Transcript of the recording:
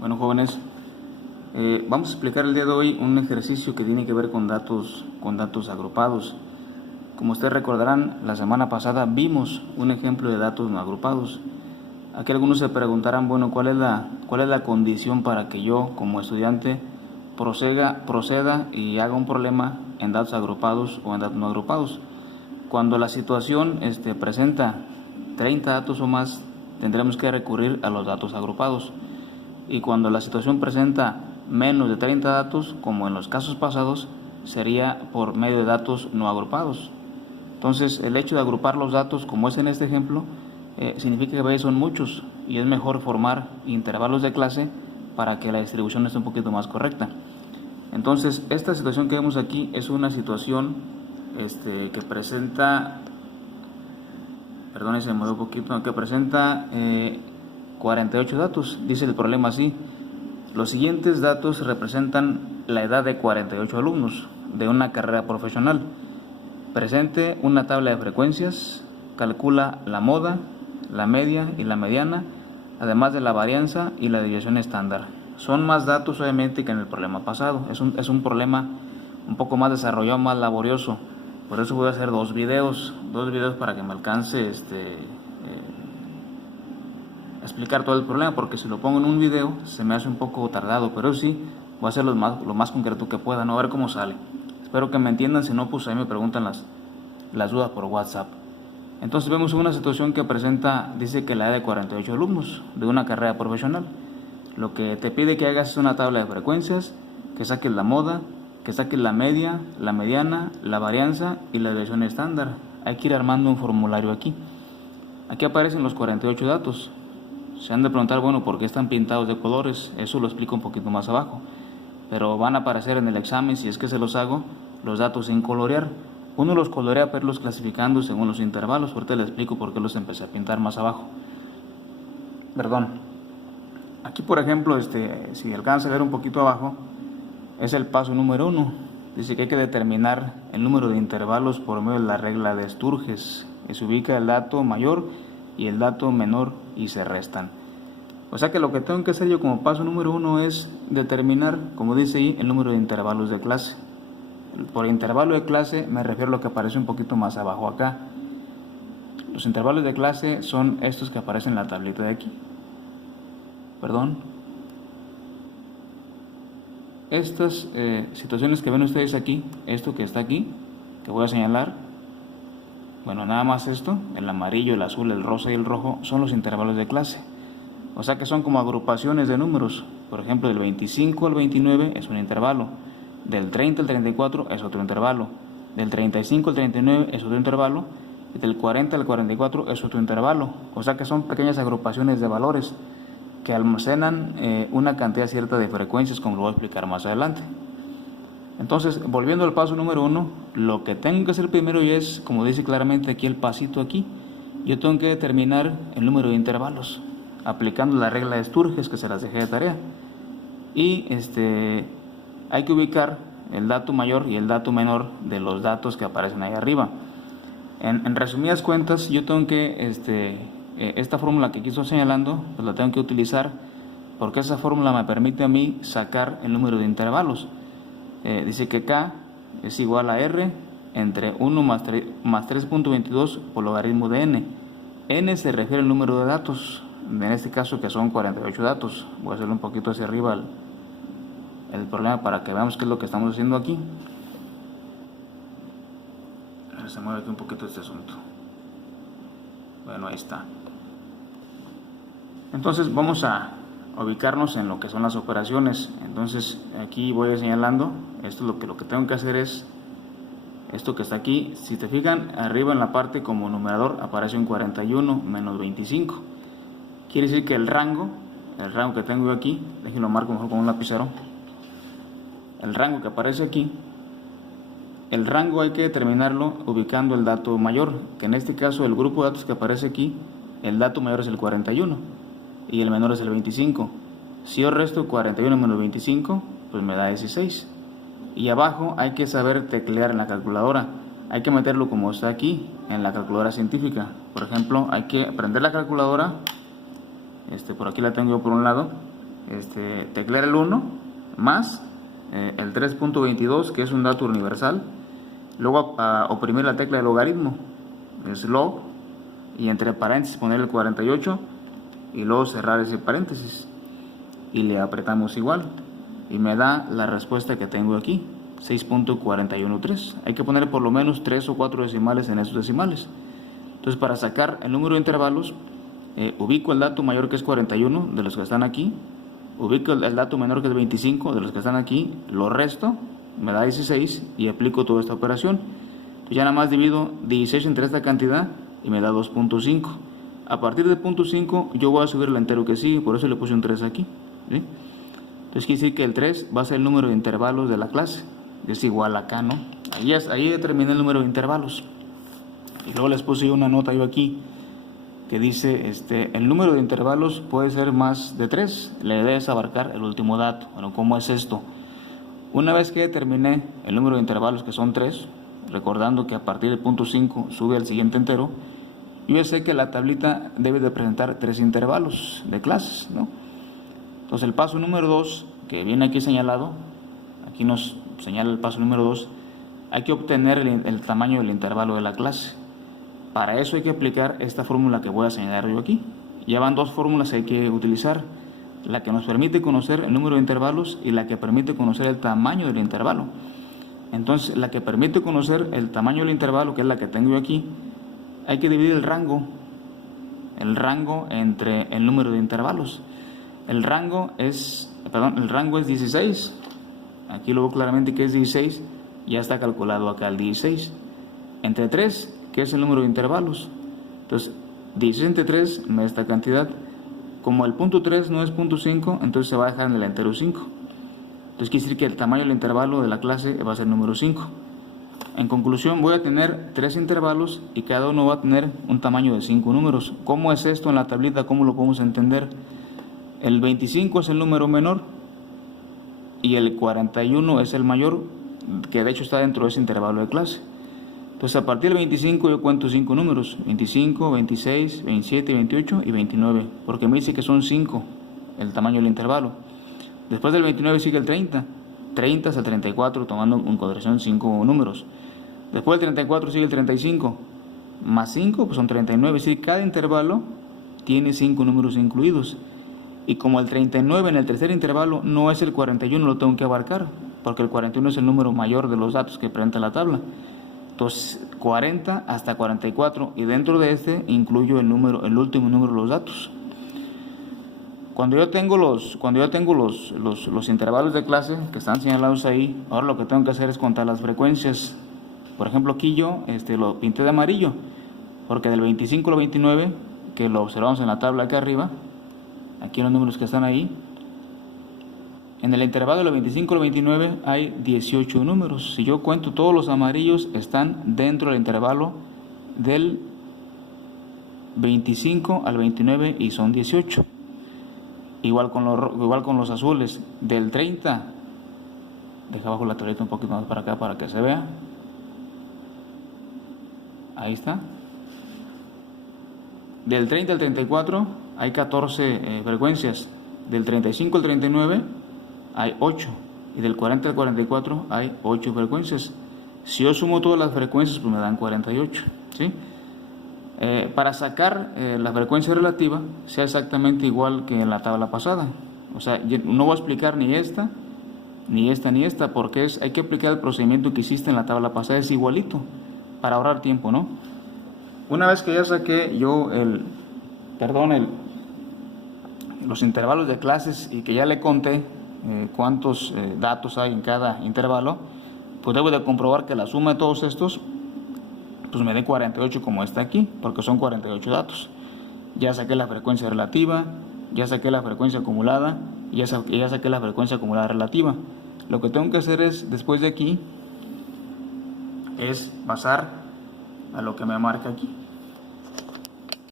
Bueno, jóvenes, vamos a explicar el día de hoy un ejercicio que tiene que ver con datos agrupados. Como ustedes recordarán, la semana pasada vimos un ejemplo de datos no agrupados. Aquí algunos se preguntarán, bueno, ¿cuál es la condición para que yo, como estudiante, proceda y haga un problema en datos agrupados o en datos no agrupados? Cuando la situación presenta 30 datos o más, tendremos que recurrir a los datos agrupados. Y cuando la situación presenta menos de 30 datos, como en los casos pasados, sería por medio de datos no agrupados. Entonces, el hecho de agrupar los datos, como es en este ejemplo, significa que a veces son muchos y es mejor formar intervalos de clase para que la distribución esté un poquito más correcta. Entonces, esta situación que vemos aquí es una situación que presenta, perdón, se me movió un poquito, que presenta 48 datos. Dice el problema así: los siguientes datos representan la edad de 48 alumnos de una carrera profesional. Presente una tabla de frecuencias, calcula la moda, la media y la mediana, además de la varianza y la desviación estándar. Son más datos obviamente que en el problema pasado. Es un problema un poco más desarrollado, más laborioso. Por eso voy a hacer dos videos para que me alcance explicar todo el problema, porque si lo pongo en un video se me hace un poco tardado, pero sí voy a hacer lo más concreto que pueda, ¿no? A ver cómo sale. Espero que me entiendan, si no, pues ahí me preguntan las dudas por WhatsApp. Entonces vemos una situación que presenta, dice que la edad de 48 alumnos de una carrera profesional. Lo que te pide que hagas es una tabla de frecuencias, que saques la moda, que saques la media, la mediana, la varianza y la desviación estándar. Hay que ir armando un formulario aquí. Aquí aparecen los 48 datos. Se han de preguntar, bueno, ¿por qué están pintados de colores? Eso lo explico un poquito más abajo. Pero van a aparecer en el examen, si es que se los hago, los datos sin colorear. Uno los colorea para irlos clasificando según los intervalos. Ahorita les explico por qué los empecé a pintar más abajo. Perdón. Aquí, por ejemplo, si alcanza a ver un poquito abajo, es el paso número 1. Dice que hay que determinar el número de intervalos por medio de la regla de Sturges. Se ubica el dato mayor y el dato menor y se restan. O sea que lo que tengo que hacer yo como paso número 1 es determinar, como dice ahí, el número de intervalos de clase. Por intervalo de clase me refiero a lo que aparece un poquito más abajo acá. Los intervalos de clase son estos que aparecen en la tablita de aquí. Perdón. Estas situaciones que ven ustedes aquí, esto que está aquí, que voy a señalar, bueno, nada más esto, el amarillo, el azul, el rosa y el rojo, son los intervalos de clase. O sea que son como agrupaciones de números. Por ejemplo, del 25 al 29 es un intervalo, del 30 al 34 es otro intervalo, del 35 al 39 es otro intervalo, y del 40 al 44 es otro intervalo. O sea que son pequeñas agrupaciones de valores que almacenan una cantidad cierta de frecuencias, como lo voy a explicar más adelante. Entonces, volviendo al paso número 1, lo que tengo que hacer primero es, como dice claramente aquí el pasito aquí, yo tengo que determinar el número de intervalos, aplicando la regla de Sturges, que se las dejé de tarea. Y hay que ubicar el dato mayor y el dato menor de los datos que aparecen ahí arriba. En resumidas cuentas, yo tengo que, esta fórmula que aquí estoy señalando, pues la tengo que utilizar, porque esa fórmula me permite a mí sacar el número de intervalos. Dice que K es igual a R entre 1 más 3.22 por logaritmo de N. N se refiere al número de datos, en este caso que son 48 datos. Voy a hacerlo un poquito hacia arriba el problema para que veamos qué es lo que estamos haciendo aquí. Se mueve aquí un poquito este asunto. Bueno, ahí está. Entonces vamos a ubicarnos en lo que son las operaciones. Entonces aquí voy señalando, esto es lo que tengo que hacer es esto que está aquí. Si te fijan, arriba en la parte como numerador aparece un 41 menos 25. Quiere decir que el rango que tengo yo aquí, déjenlo marco mejor con un lapicero. El rango que aparece aquí, el rango hay que determinarlo ubicando el dato mayor, que en este caso el grupo de datos que aparece aquí, el dato mayor es el 41 y el menor es el 25. Si yo resto 41 menos 25, pues me da 16. Y abajo hay que saber teclear en la calculadora. Hay que meterlo como está aquí en la calculadora científica. Por ejemplo, hay que prender la calculadora. Por aquí la tengo yo por un lado. teclear el 1 más el 3.22, que es un dato universal, luego oprimir la tecla de logaritmo, es log, y entre paréntesis poner el 48 y luego cerrar ese paréntesis y le apretamos igual y me da la respuesta que tengo aquí, 6.413. Hay que poner por lo menos 3 o 4 decimales en esos decimales. Entonces, para sacar el número de intervalos, ubico el dato mayor, que es 41, de los que están aquí, ubico el dato menor, que es 25, de los que están aquí, lo resto, me da 16 y aplico toda esta operación. Entonces, ya nada más divido 16 entre esta cantidad y me da 2.5. A partir de 0.5 yo voy a subir el entero que sigue, por eso le puse un 3 aquí, ¿sí? Entonces quiere decir que el 3 va a ser el número de intervalos de la clase, es igual acá, ¿no? Ahí determiné el número de intervalos. Y luego les puse una nota yo aquí que dice, el número de intervalos puede ser más de 3, la idea es abarcar el último dato. Bueno, ¿cómo es esto? Una vez que determiné el número de intervalos, que son 3, recordando que a partir del 0.5 sube al siguiente entero, yo ya sé que la tablita debe de presentar 3 intervalos de clases, ¿no? Entonces el paso número 2, que viene aquí señalado, aquí nos señala el paso número 2, hay que obtener el tamaño del intervalo de la clase. Para eso hay que aplicar esta fórmula que voy a señalar yo aquí. Ya van 2 fórmulas que hay que utilizar, la que nos permite conocer el número de intervalos y la que permite conocer el tamaño del intervalo. Entonces, la que permite conocer el tamaño del intervalo, que es la que tengo yo aquí, hay que dividir el rango entre el número de intervalos. El rango es 16, aquí lo veo claramente que es 16, ya está calculado acá el 16, entre 3, que es el número de intervalos. Entonces 16 entre 3 me da esta cantidad. Como el punto 3 no es punto 5, entonces se va a dejar en el entero 5. Entonces quiere decir que el tamaño del intervalo de la clase va a ser número 5. En conclusión, voy a tener 3 intervalos y cada uno va a tener un tamaño de 5 números. ¿Cómo es esto en la tablita? ¿Cómo lo podemos entender? El 25 es el número menor y el 41 es el mayor, que de hecho está dentro de ese intervalo de clase. Entonces, a partir del 25 yo cuento 5 números: 25, 26, 27, 28 y 29, porque me dice que son 5 el tamaño del intervalo. Después del 29 sigue el 30 hasta el 34, tomando en consideración 5 números. Después del 34 sigue el 35, más 5 pues son 39, es decir, cada intervalo tiene 5 números incluidos. Y como el 39 en el tercer intervalo no es el 41, lo tengo que abarcar, porque el 41 es el número mayor de los datos que presenta la tabla. Entonces, 40 hasta 44, y dentro de este incluyo el último número de los datos. Cuando yo tengo los intervalos de clase que están señalados ahí, ahora lo que tengo que hacer es contar las frecuencias. Por ejemplo, aquí yo lo pinté de amarillo, porque del 25 al 29, que lo observamos en la tabla aquí arriba, aquí los números que están ahí, en el intervalo del 25 al 29 hay 18 números. Si yo cuento, todos los amarillos están dentro del intervalo del 25 al 29 y son 18. Igual con los azules, del 30, deja abajo la tableta un poquito más para acá para que se vea. Ahí está. Del 30 al 34 hay 14 frecuencias. Del 35 al 39 hay 8. Y del 40 al 44 hay 8 frecuencias. Si yo sumo todas las frecuencias, pues me dan 48, ¿sí? Para sacar la frecuencia relativa, sea exactamente igual que en la tabla pasada. O sea, no voy a explicar ni esta, porque hay que aplicar el procedimiento que hiciste en la tabla pasada, es igualito, para ahorrar tiempo, ¿no? Una vez que ya saqué yo los intervalos de clases y que ya le conté cuántos datos hay en cada intervalo, pues debo de comprobar que la suma de todos estos pues me dé 48, como está aquí, porque son 48 datos. Ya saqué la frecuencia relativa, ya saqué la frecuencia acumulada, y ya saqué la frecuencia acumulada relativa. Lo que tengo que hacer es, después de aquí, es pasar a lo que me marca aquí.